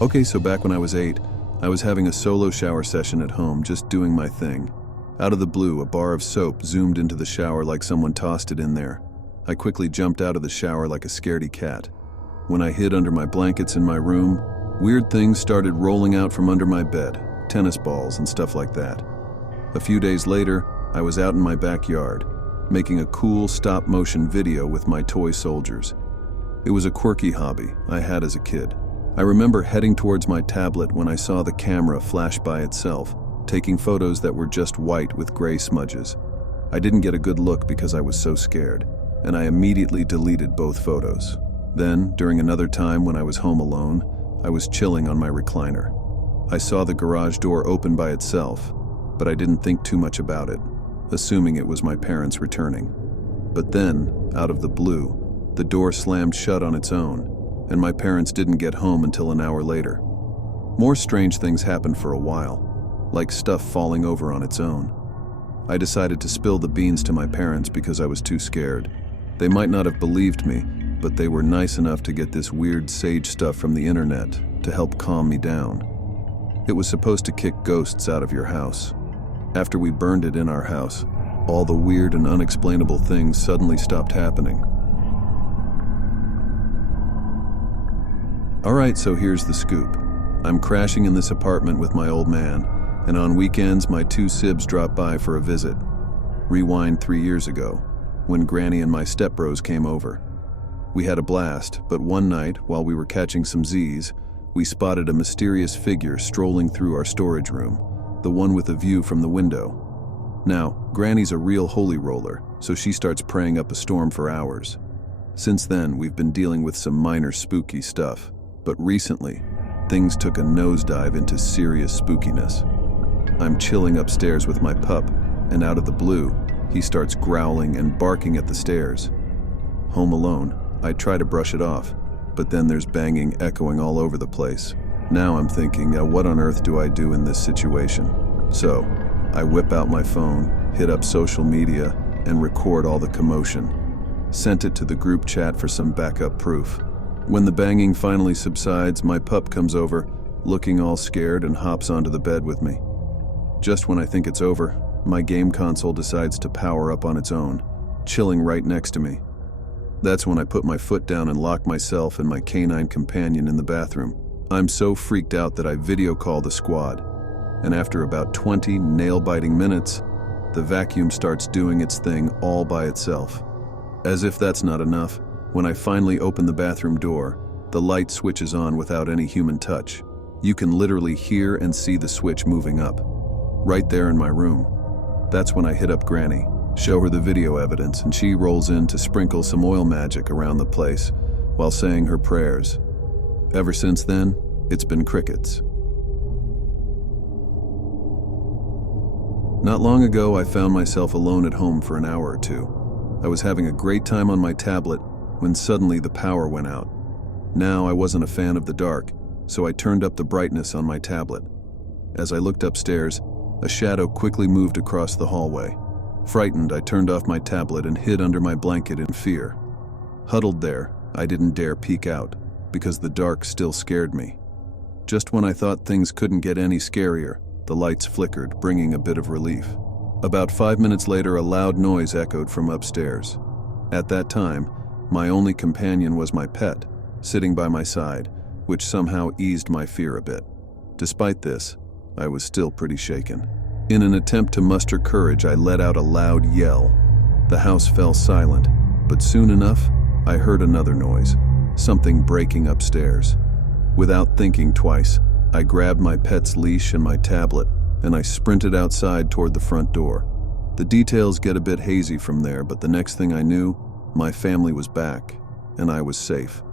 Okay, so back when I was 8, I was having a solo shower session at home, just doing my thing. Out of the blue, a bar of soap zoomed into the shower like someone tossed it in there. I quickly jumped out of the shower like a scaredy cat. When I hid under my blankets in my room, weird things started rolling out from under my bed, tennis balls and stuff like that. A few days later, I was out in my backyard, making a cool stop-motion video with my toy soldiers. It was a quirky hobby I had as a kid. I remember heading towards my tablet when I saw the camera flash by itself, taking photos that were just white with gray smudges. I didn't get a good look because I was so scared, and I immediately deleted both photos. Then, during another time when I was home alone, I was chilling on my recliner. I saw the garage door open by itself, but I didn't think too much about it, assuming it was my parents returning. But then, out of the blue, the door slammed shut on its own, and my parents didn't get home until an hour later. More strange things happened for a while, like stuff falling over on its own. I decided to spill the beans to my parents because I was too scared. They might not have believed me, but they were nice enough to get this weird sage stuff from the internet to help calm me down. It was supposed to kick ghosts out of your house. After we burned it in our house, all the weird and unexplainable things suddenly stopped happening. Alright, so here's the scoop. I'm crashing in this apartment with my old man, and on weekends my two sibs drop by for a visit. Rewind 3 years ago, when Granny and my stepbros came over. We had a blast, but one night, while we were catching some Z's, we spotted a mysterious figure strolling through our storage room, the one with a view from the window. Now, Granny's a real holy roller, so she starts praying up a storm for hours. Since then, we've been dealing with some minor spooky stuff, but recently, things took a nosedive into serious spookiness. I'm chilling upstairs with my pup, and out of the blue, he starts growling and barking at the stairs. Home alone, I try to brush it off, but then there's banging echoing all over the place. Now I'm thinking, what on earth do I do in this situation? So, I whip out my phone, hit up social media, and record all the commotion. Sent it to the group chat for some backup proof. When the banging finally subsides, my pup comes over, looking all scared, and hops onto the bed with me. Just when I think it's over, my game console decides to power up on its own, chilling right next to me. That's when I put my foot down and lock myself and my canine companion in the bathroom. I'm so freaked out that I video call the squad, and after about 20 nail-biting minutes, the vacuum starts doing its thing all by itself. As if that's not enough, when I finally open the bathroom door, the light switches on without any human touch. You can literally hear and see the switch moving up, right there in my room. That's when I hit up Granny, show her the video evidence, and she rolls in to sprinkle some oil magic around the place while saying her prayers. Ever since then, it's been crickets. Not long ago, I found myself alone at home for an hour or two. I was having a great time on my tablet when suddenly the power went out. Now I wasn't a fan of the dark, so I turned up the brightness on my tablet. As I looked upstairs, a shadow quickly moved across the hallway. Frightened, I turned off my tablet and hid under my blanket in fear. Huddled there, I didn't dare peek out, because the dark still scared me. Just when I thought things couldn't get any scarier, the lights flickered, bringing a bit of relief. About 5 minutes later, a loud noise echoed from upstairs. At that time, my only companion was my pet, sitting by my side, which somehow eased my fear a bit. Despite this, I was still pretty shaken. In an attempt to muster courage, I let out a loud yell. The house fell silent, but soon enough, I heard another noise, something breaking upstairs. Without thinking twice, I grabbed my pet's leash and my tablet, and I sprinted outside toward the front door. The details get a bit hazy from there, but the next thing I knew, my family was back, and I was safe.